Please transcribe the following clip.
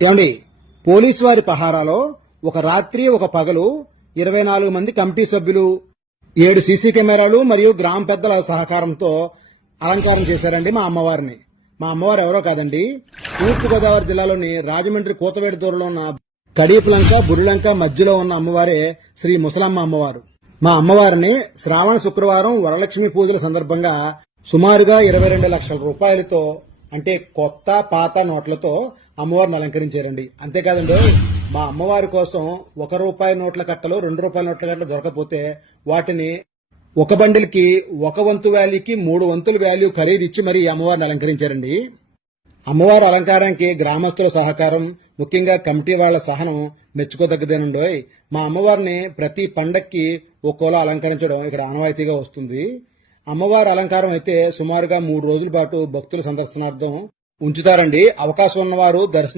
ఏమండి, పోలీసు వారి పహారాలో ఒక రాత్రి ఒక పగలు 24 మంది కమిటీ సభ్యులు 7 సీసీ కెమెరాలు మరియు గ్రామ పెద్దల సహకారంతో అలంకారం చేశారండి మా అమ్మవారిని. మా అమ్మవారు ఎవరో కాదండి, తూర్పుగోదావరి జిల్లాలోని రాజమండ్రి కూతవేడి దూరంలో ఉన్న కడీపులంక బురిలంక మధ్యలో ఉన్న అమ్మవారే శ్రీ ముసలమ్మ అమ్మవారు. మా అమ్మవారిని శ్రావణ శుక్రవారం వరలక్ష్మి పూజల సందర్భంగా సుమారుగా 22 లక్షల రూపాయలతో, అంటే కొత్త పాత నోట్లతో అమ్మవారిని అలంకరించారండి. అంతేకాదండి, మా అమ్మవారి కోసం ₹1 నోట్ల కట్టలు, ₹2 నోట్ల కట్టలు దొరకపోతే వాటిని ఒక బండిల్కి 1 వంతు వాల్యూకి 3 వంతుల వాల్యూ ఖరీదు ఇచ్చి మరీ అమ్మవారిని అలంకరించారండి. అమ్మవారి అలంకారానికి గ్రామస్తుల సహకారం, ముఖ్యంగా కమిటీ వాళ్ల సహనం మెచ్చుకోదగ్గదేనండోయ్. మా అమ్మవారిని ప్రతి పండక్కి ఒక్కోలా అలంకరించడం ఇక్కడ ఆనవాయితీగా వస్తుంది. అమ్మవారి అలంకారం అయితే సుమారుగా 3 రోజుల పాటు భక్తుల సందర్శనార్థం ఉంచుతారండి. అవకాశం ఉన్నవారు దర్శనం